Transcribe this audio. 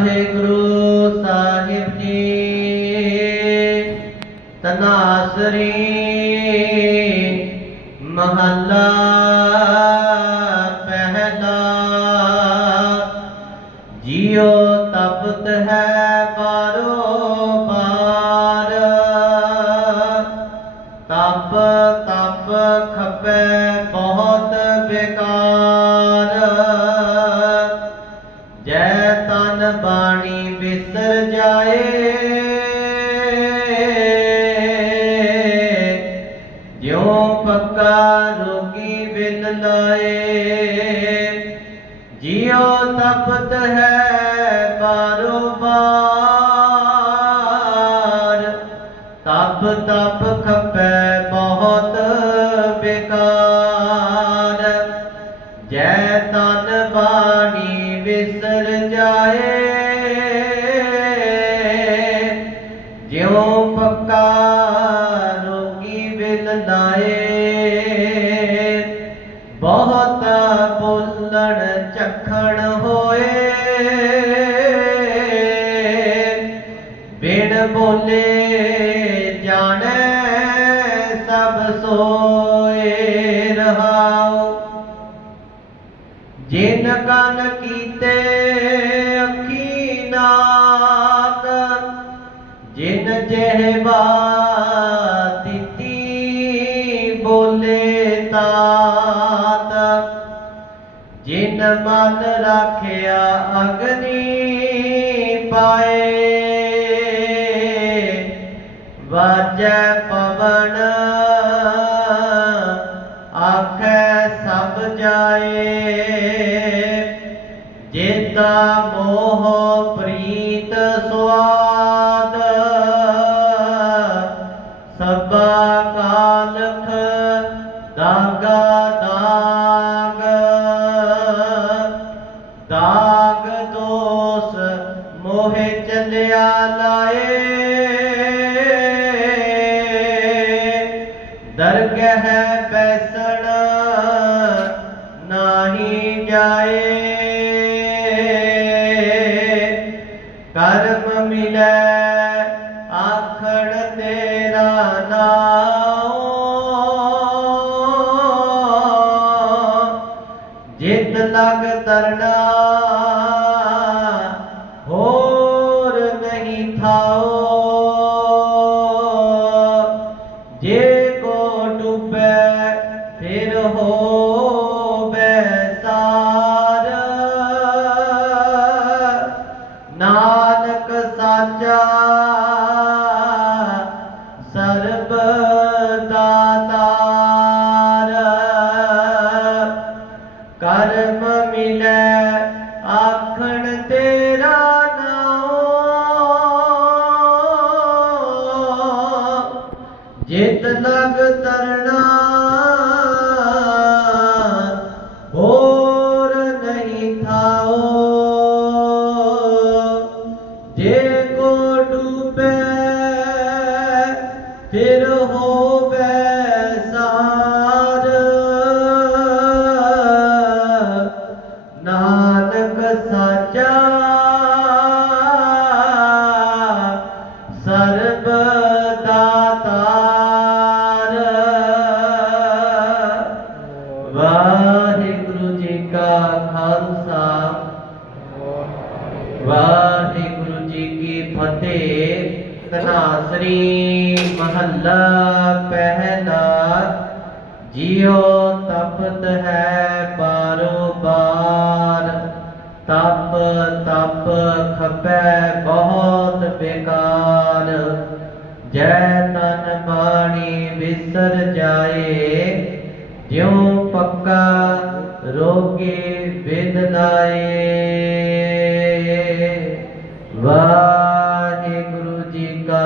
ਵਾਹਿਗੁਰੂ ਸਾਹਿਬ ਜੀ। ਤਨਾਸਰੀ ਮਹੱਲਾ ਪਹਿਲਾ। ਜਿਉ ਤਪਤ ਹੈ ਪਾਰੋ ਪਾਰ। ਤਪ ਤਪ ਖਪੈ ਬਹੁਤ ਬੇਕਾਰ। ਪੱਕਾ ਰੋਗੀ ਬਿਨ ਲਾਏ? ਜਿਉ ਤਪਤ ਹੈ ਬਹੁਤ ਬੋਲਣ ਚਖਣ ਹੋਏ। ਬਿਨ ਬੋਲੇ ਜਾਣੈ ਸਭ ਸੋਏ ਰਹਾਉ। ਜਿਨ ਕਨ ਕੀਤੇ ਅੱਖੀ ਨਾਕ ਜਿਨ ਜਿਹਵਾ ਮਨ ਰਾਖਿਆ ਅਗਨੀ ਪਾਏ। ਵਾਜੈ ਪਵਨ ਆਖੈ ਸਭ ਜਾਏ। ਜੇਤਾ ਮੋਹ ਦਰਗਹ ਬੈਸਣ ਨਾਹੀ ਜਾਏ। ਕਰਮ ਮਿਲੈ ਆਖਣ ਤੇਰਾ ਨਾਉ। ਜਿਤ ਲਗ ਤਰਨਾ ਹੋਰ ਨਹੀਂ ਥਾ ਜਿਤ ਖਾਲਸਾ ਵਾਹਿਗੁਰੂ ਜੀ ਕੀ ਫਤਿਹ। ਤਨਾਸਰੀ ਮਹੱਲਾ ਪਹਿਲਾ, ਜਿਉ ਤਪਤ ਹੈ ਬਾਰੋ ਬਾਰ। ਤਪ ਤਪ ਖਪੈ ਬਹੁਤ ਬੇਕਾਰ। ਜੈ ਤਨ ਬਾਣੀ ਵਿਸਰ ਜਾਏ, ਜਿਉ ਪੱਕਾ रोगे वेदनाए वाहे गुरु जी का